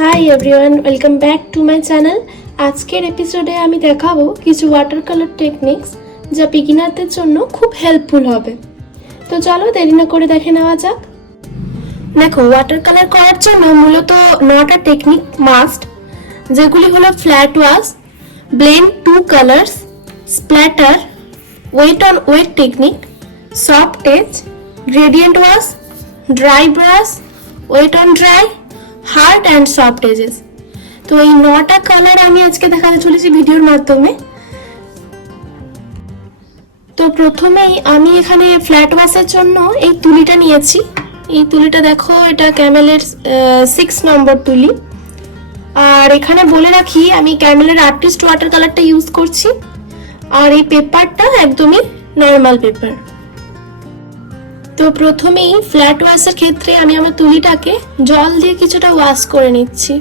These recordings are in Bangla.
Hi everyone, welcome back to my channel. আজকের এপিসোডে আমি দেখাবো কিছু ওয়াটার কালার টেকনিক্স যা বিগিনারদের জন্য খুব হেল্পফুল হবে। তো চলো দেরি না করে দেখে নেওয়া যাক। দেখো, ওয়াটার কালার করার জন্য মূলত 9টা টেকনিক মাস্ট, যেগুলি হলো flat wash, blend two colours, splatter, wet on wet technique, soft edge, gradient wash, dry brush, wet on dry, hard and soft edges. তো এই 9টা কালার আমি আজকে দেখাতে চলেছি ভিডিওর মাধ্যমে। তো প্রথমেই আমি এখানে ফ্ল্যাট ওয়াশের জন্য এই তুলিটা নিয়েছি। এই তুলিটা দেখো, এটা ক্যামেলের 6 নম্বর তুলি। আর এখানে বলে রাখি, আমি ক্যামেলের আর্টিস্ট ওয়াটার কালারটা ইউজ করছি। আর এই পেপারটা একদমই নর্মাল পেপার। তো প্রথমেই ফ্ল্যাট ওয়াশের ক্ষেত্রে আমি আমার তুলিটাকে জল দিয়ে কিছুটা ওয়াশ করে নিচ্ছি।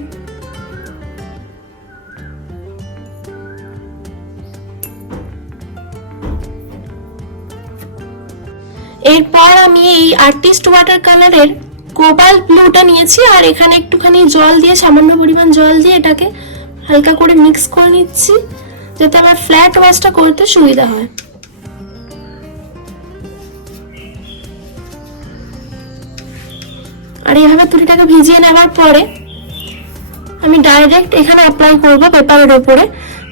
এরপর আমি এই আর্টিস্ট ওয়াটার কালারের কোবাল্ট ব্লুটা নিয়েছি, আর এখানে একটুখানি জল দিয়ে, সামান্য পরিমাণ জল দিয়ে এটাকে হালকা করে মিক্স করে নিচ্ছি, যাতে আমার ফ্ল্যাট ওয়াশটা করতে সুবিধা হয়। আর এইভাবে তুলিটাকে ভিজিয়ে নেওয়ার পরে আমি ডাইরেক্ট এখানে অ্যাপ্লাই করব পেপারের উপরে।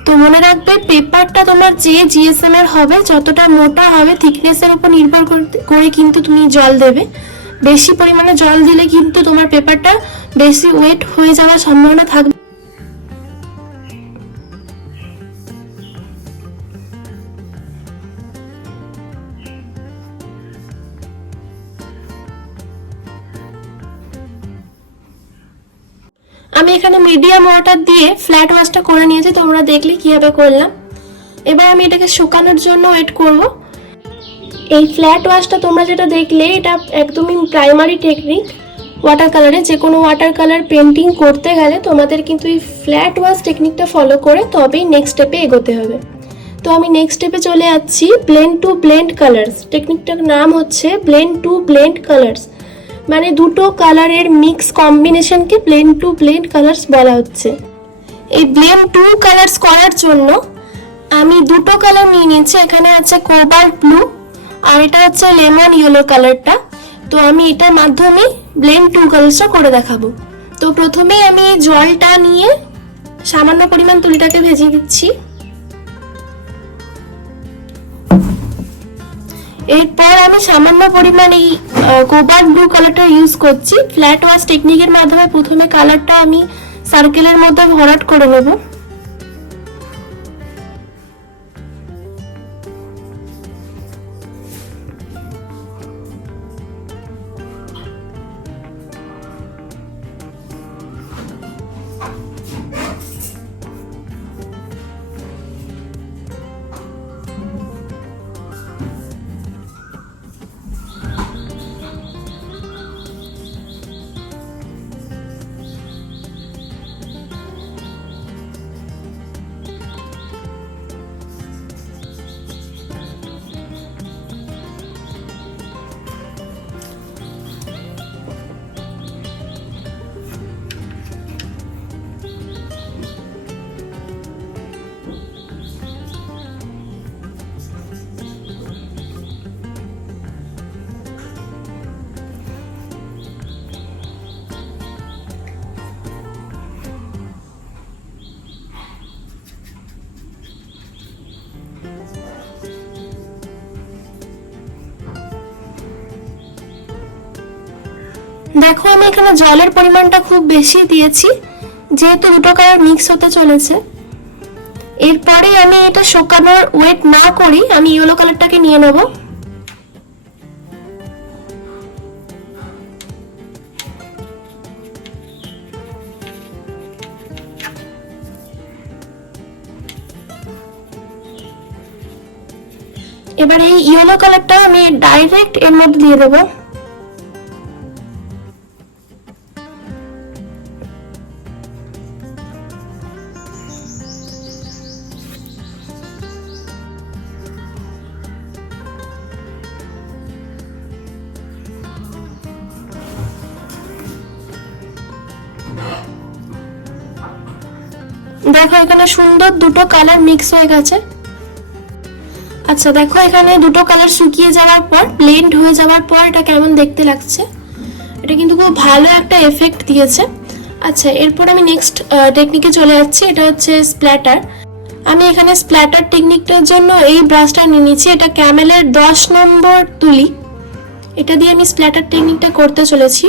তো মনে রাখবে, পেপারটা তোমার যে জিএসএম এর হবে, যতটা মোটা হবে থিকনেসের উপর নির্ভর করে কিন্তু তুমি জল দেবে। বেশি পরিমাণে জল দিলে কিন্তু তোমার পেপারটা বেশি ওয়েট হয়ে যাওয়ার সম্ভাবনা থাকবে। আমি এখানে মিডিয়াম ওয়াটার দিয়ে ফ্ল্যাট ওয়াশটা করে নিয়েছি, তোমরা দেখলে কিভাবে করলাম। এবার আমি এটাকে শুকানোর জন্য ওয়েট করব। এই ফ্ল্যাট ওয়াশটা তোমরা যেটা দেখলে, এটা একদমই প্রাইমারি টেকনিক ওয়াটার কালারে। যে কোনো ওয়াটার কালার পেন্টিং করতে গেলে তোমাদের কিন্তু এই ফ্ল্যাট ওয়াশ টেকনিকটা ফলো করে তবেই নেক্সট স্টেপে এগোতে হবে। তো আমি নেক্সট স্টেপে চলে যাচ্ছি। ব্লেন্ড টু ব্লেন্ড কালার্স টেকনিকটার নাম হচ্ছে ব্লেন্ড টু ব্লেন্ড কালার্স, মানে দুটো কালারের মিক্স কম্বিনেশনকে ব্লেন্ড টু ব্লেন্ড কালার্স বলা হচ্ছে। এই ব্লেন্ড টু কালার্স করার জন্য আমি দুটো কালার নিয়ে নিয়েছি। এখানে আছে কোবাল্ট ব্লু, আর এটা হচ্ছে লেমন ইয়েলো কালারটা। তো আমি এটার মাধ্যমে ব্লেন্ড টু কালার্সটা করে দেখাবো। তো প্রথমেই আমি জলটা নিয়ে সামান্য পরিমাণ তুলিটাকে ভেজে দিচ্ছি। এরপর আমি সামান্য পরিমাণ এই কোবাল্ট ব্লু কালারটা ইউজ করছি। ফ্ল্যাট ওয়াশ টেকনিকের মাধ্যমে প্রথমে কালারটা আমি সার্কেলের মধ্যে ভরাট করে নেব। দেখো, আমি এখানে জলের পরিমাণটা খুব বেশি দিয়েছি, যেহেতু দুটো কালার মিক্স হতে চলেছে। এরপরে আমি এটা শুকানোর ওয়েট না করি, আমি ইয়েলো কালারটাকে নিয়ে নেব। এবার এই ইয়েলো কালারটা আমি ডাইরেক্ট এর মধ্যে দিয়ে দেবো। দেখো এখানে সুন্দর দুটো কালার মিক্স হয়ে গেছে। আচ্ছা দেখো এখানে দুটো কালার শুকিয়ে যাওয়ার পর, ব্লেন্ড হয়ে যাওয়ার পর এটা কেমন দেখতে লাগছে। এটা কিন্তু খুব ভালো একটা এফেক্ট দিয়েছে। আচ্ছা এরপর আমি নেক্সট টেকনিকে চলে যাচ্ছি, এটা হচ্ছে স্প্ল্যাটার। আমি এখানে স্প্ল্যাটার টেকনিকটার জন্য এই ব্রাশটা নিয়ে নিচ্ছি, এটা ক্যামেলের 10 নম্বর তুলি। এটা দিয়ে আমি স্প্ল্যাটার টেকনিকটা করতে চলেছি।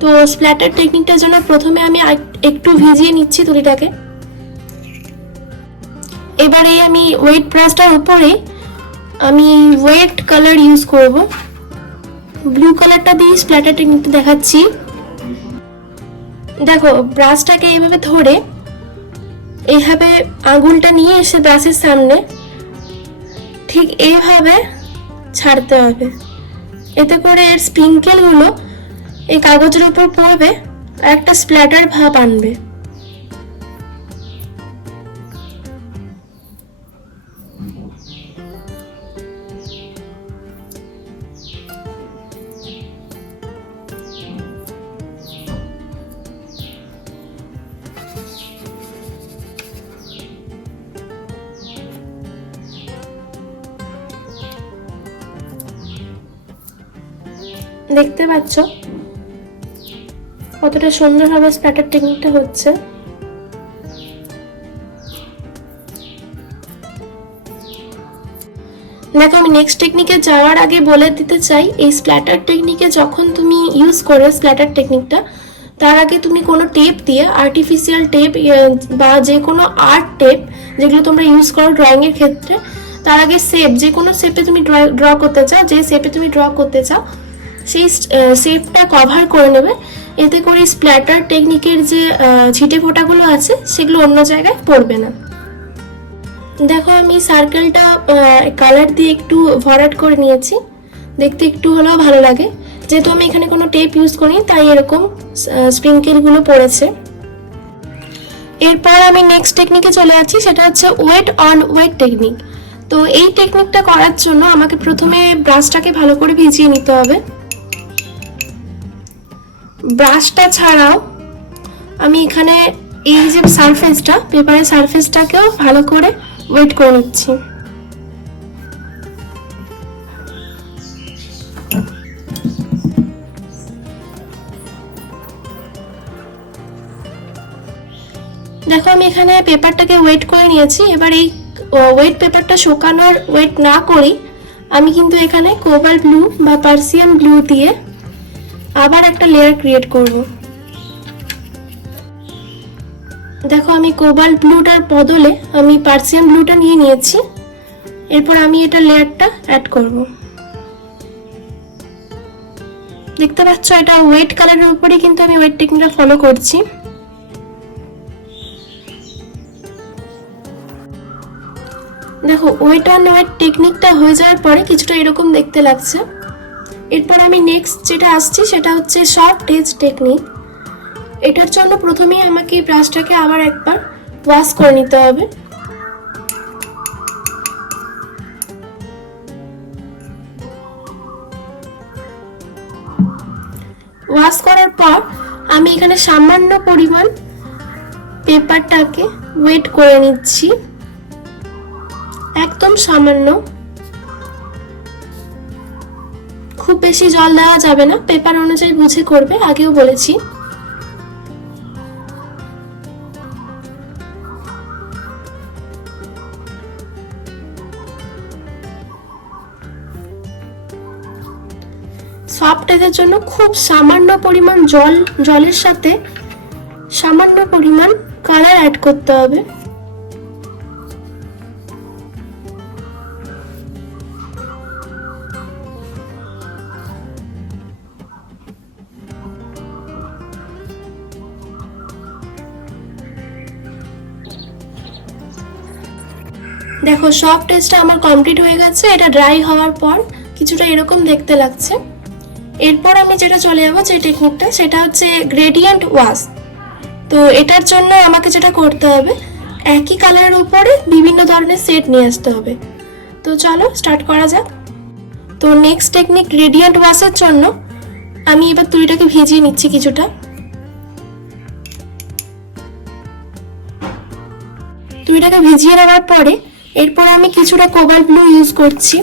তো স্প্ল্যাটার টেকনিকটার জন্য প্রথমে আমি একটু ভিজিয়ে নিচ্ছি তুলিটাকে। এবারে আমি ওয়েট ব্রাশটার উপরে আমি ওয়েট কালার ইউজ করব, ব্লু কালারটা দিয়ে স্প্ল্যাটার টেকনিকটা দেখাচ্ছি। দেখো ব্রাশটাকে এইভাবে ধরে এইভাবে আঙুলটা নিয়ে এসে ব্রাশের সামনে ঠিক এইভাবে ছাড়তে হবে, এতে করে এর স্প্রিঙ্কেলগুলো এই কাগজের উপর পড়বে আর একটা স্প্ল্যাটার ভাব আনবে। দেখতে পাচ্ছ কতটা সুন্দরভাবে স্প্ল্যাটার টেকনিকটা হচ্ছে। দেখো আমি নেক্সট টেকনিকে যাওয়ার আগে বলে দিতে চাই, এই স্প্ল্যাটার টেকনিকে যখন তুমি ইউজ করবে স্প্ল্যাটার টেকনিকটা, তার আগে তুমি কোনো টেপ দিয়ে, আর্টিফিশিয়াল টেপ বা যে কোনো আর্ট টেপ যেগুলো তোমরা ইউজ করো ড্রয়িংয়ের ক্ষেত্রে, তার আগে শেপ, যে কোনো শেপে তুমি ড্র করতে চাও, যে শেপে তুমি ড্র করতে চাও সেই শেপটা কভার করে নেবে, এতে করে স্প্ল্যাটার টেকনিকের যে ছিটে ফোঁটাগুলো আছে সেগুলো অন্য জায়গায় পড়বে না। দেখো আমি সার্কেলটা কালার দিয়ে একটু ভরাট করে নিয়েছি, দেখতে একটু হলেও ভালো লাগে। যেহেতু আমি এখানে কোনো টেপ ইউজ করিনি তাই এরকম স্প্রিঙ্কেলগুলো পড়েছে। এরপর আমি নেক্সট টেকনিকে চলে যাচ্ছি, সেটা হচ্ছে ওয়েট অন ওয়েট টেকনিক। তো এই টেকনিকটা করার জন্য আমাকে প্রথমে ব্রাশটাকে ভালো করে ভিজিয়ে নিতে হবে। ব্রাশটা ছাড়াও আমি এখানে এই যে সারফেসটা, পেপারের সারফেসটাকেও ভালো করে ওয়েট করে নিচ্ছি। দেখো আমি এখানে পেপারটাকে ওয়েট করে নিয়েছি। এবার এই ওয়েট পেপারটা শুকানোর ওয়েট না করি আমি কিন্তু এখানে কোবাল্ট ব্লু বা পার্সিয়ান ব্লু দিয়ে আবার একটা লেয়ার ক্রিয়েট করব। দেখো আমি কোবাল্ট ব্লুটার বদলে আমি পার্সিয়ান ব্লুটা নিয়ে নিয়েছি। এরপর আমি এটা লেয়ারটা অ্যাড করব। দেখতে পাচ্ছ এটা ওয়েট কালারের উপরে কিন্তু আমি ওয়েট টেকনিকটা ফলো করছি। দেখো ওয়েট অন ওয়েট টেকনিকটা হয়ে যাওয়ার পরে কিছুটা এরকম দেখতে লাগছে। এরপর আমি নেক্সট যেটা আসছি সেটা হচ্ছে সফট এজ টেকনিক। এটার জন্য প্রথমেই আমাকে ব্রাশটাকে আবার একবার ওয়াশ করে নিতে হবে। ওয়াশ করার পর আমি এখানে সামান্য পরিমাণ পেপারটাকে ওয়েট করে নিচ্ছি, একদম সামান্য, খুব বেশি জল দেওয়া যাবে না, পেপার অনুযায়ী বুঝে করবে, আগেও বলেছি। সফট এজের জন্য খুব সামান্য পরিমাণ জলের সাথে সামান্য পরিমাণ কালার অ্যাড করতে হবে। দেখো সফট এজটা আমার কমপ্লিট হয়ে গেছে। এটা ড্রাই হওয়ার পর কিছুটা এরকম দেখতে লাগছে। এরপর আমি যেটা চলে যাবো যে টেকনিকটা, সেটা হচ্ছে গ্রেডিয়েন্ট ওয়াশ। তো এটার জন্য আমাকে যেটা করতে হবে, একই কালারের উপরে বিভিন্ন ধরনের সেট নিয়ে আসতে হবে। তো চলো স্টার্ট করা যাক। তো নেক্সট টেকনিক গ্রেডিয়েন্ট ওয়াশের জন্য আমি এবার তুলিটাকে ভিজিয়ে নিচ্ছি কিছুটা। তো এটাকে ভিজিয়ে নেওয়ার পরে এরপর আমি কিছুটা কোবাল্ট ব্লু ইউজ করছি।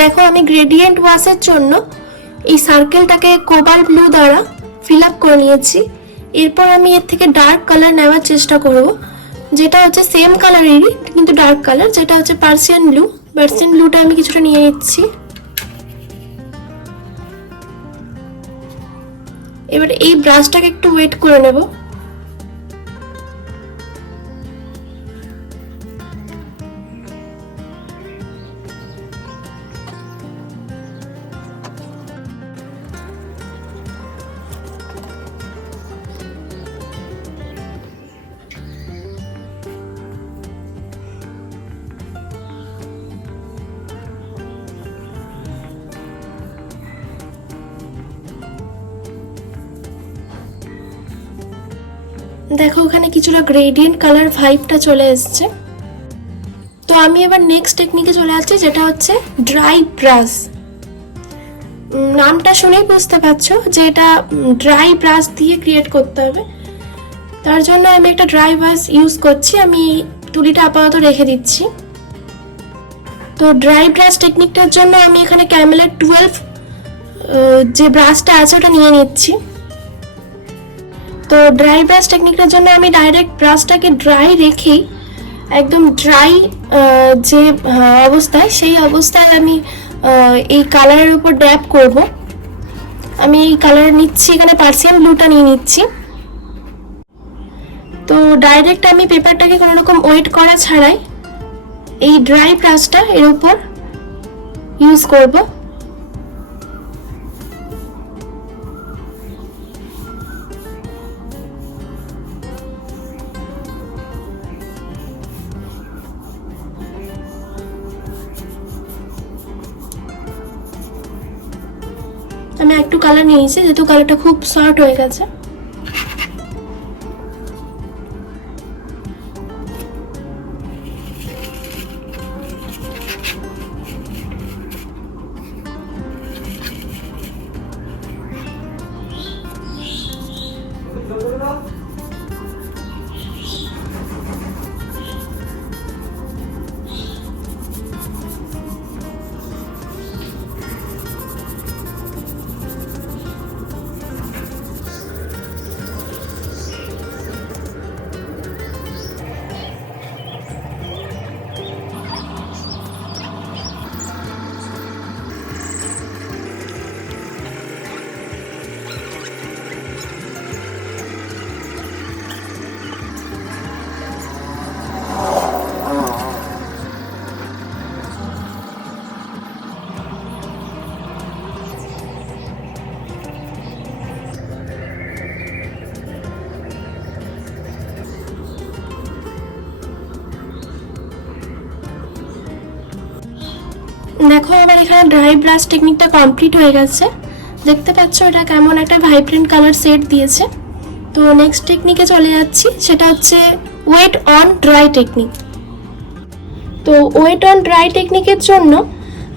দেখো আমি গ্রেডিয়েন্ট ওয়াশের জন্য এই সার্কেলটাকে কোবাল্ট ব্লু দ্বারা ফিল আপ করে নিয়েছি। এরপর আমি এর থেকে ডার্ক কালার নেওয়ার চেষ্টা করব, যেটা হচ্ছে সেম কালারেরই কিন্তু ডার্ক কালার, যেটা হচ্ছে পার্সিয়ান ব্লু। পার্সিয়ান ব্লুটা আমি কিছুটা নিয়ে নিচ্ছি। এবার এই ব্রাশটাকে একটু ওয়েট করে নেব। দেখো ওখানে কিছুটা গ্রেডিয়েন্ট কালার ভাইবটা চলে এসছে। তো আমি এবার নেক্সট টেকনিকে চলে যাচ্ছি, যেটা হচ্ছে ড্রাই ব্রাশ। নামটা শুনেই বুঝতে পারছো যে এটা ড্রাই ব্রাশ দিয়ে ক্রিয়েট করতে হবে। তার জন্য আমি একটা ড্রাই ব্রাশ ইউজ করছি। আমি তুলিটা আপাতত রেখে দিচ্ছি। তো ড্রাই ব্রাশ টেকনিকটার জন্য আমি এখানে ক্যামেলের 12 যে ব্রাশটা আছে ওটা নিয়ে নিচ্ছি। তো ড্রাই ব্রাশ টেকনিকটার জন্য আমি ডাইরেক্ট ব্রাশটাকে ড্রাই রেখেই একদম ড্রাই যে অবস্থায়, সেই অবস্থায় আমি এই কালারের উপর ড্যাব করব। আমি এই কালার নিচ্ছি, এখানে পার্সিয়ান ব্লুটা নিয়ে নিচ্ছি। তো ডাইরেক্ট আমি পেপারটাকে কোনো রকম ওয়েট করা ছাড়াই এই ড্রাই ব্রাশটা এর উপর ইউজ করব। আমি একটু কালার নিয়েছি, যেহেতু কালারটা খুব শর্ট হয়ে গেছে। দেখো আবার এখানে ড্রাই ব্রাশ টেকনিকটা কমপ্লিট হয়ে গেছে। দেখতে পাচ্ছ এটা কেমন একটা ভাইব্রেন্ট কালার সেট দিয়েছে। তো নেক্সট টেকনিকে চলে যাচ্ছি, সেটা হচ্ছে ওয়েট অন ড্রাই টেকনিক। তো ওয়েট অন ড্রাই টেকনিকের জন্য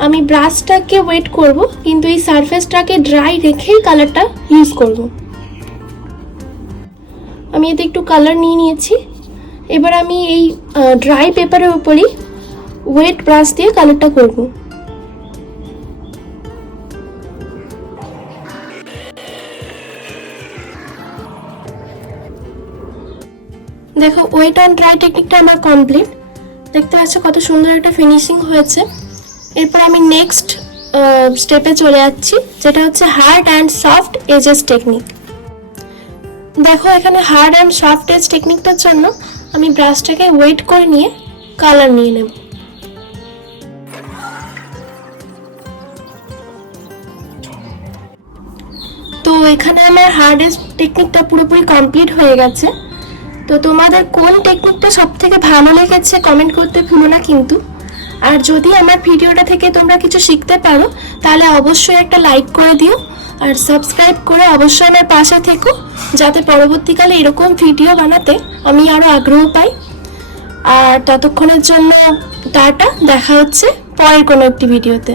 আমি ব্রাশটাকে ওয়েট করব, কিন্তু এই সারফেসটাকে ড্রাই রেখেই কালারটা ইউজ করব। আমি এতে একটু কালার নিয়ে নিয়েছি। এবার আমি এই ড্রাই পেপারের উপরই ওয়েট ব্রাশ দিয়ে কালারটা করব। দেখো ওয়েট অন ড্রাই টেকনিকটা আমার কমপ্লিট। দেখতে পাচ্ছ কত সুন্দর একটা ফিনিশিং হয়েছে। এরপর আমি নেক্সট স্টেপে চলে যাচ্ছি, যেটা হচ্ছে hard and soft edges technique. দেখো এখানে হার্ড অ্যান্ড সফট এজ টেকনিকটার জন্য আমি ব্রাশটাকে ওয়েট করে নিয়ে কালার নিয়ে নেব। তো এখানে আমার হার্ড এজ টেকনিকটা পুরোপুরি কমপ্লিট হয়ে গেছে। তো তোমাদের কোন টেকনিকটা সব থেকে ভালো লেগেছে কমেন্ট করতে ভুলো না কিন্তু। আর যদি আমার ভিডিওটা থেকে তোমরা কিছু শিখতে পারো তাহলে অবশ্যই একটা লাইক করে দিও। আর সাবস্ক্রাইব করে অবশ্যই আমার পাশে থেকো, যাতে পরবর্তীকালে এরকম ভিডিও বানাতে আমি আরও আগ্রহ পাই। আর ততক্ষণের জন্য টাটা, দেখা হচ্ছে পরের কোনো একটি ভিডিওতে।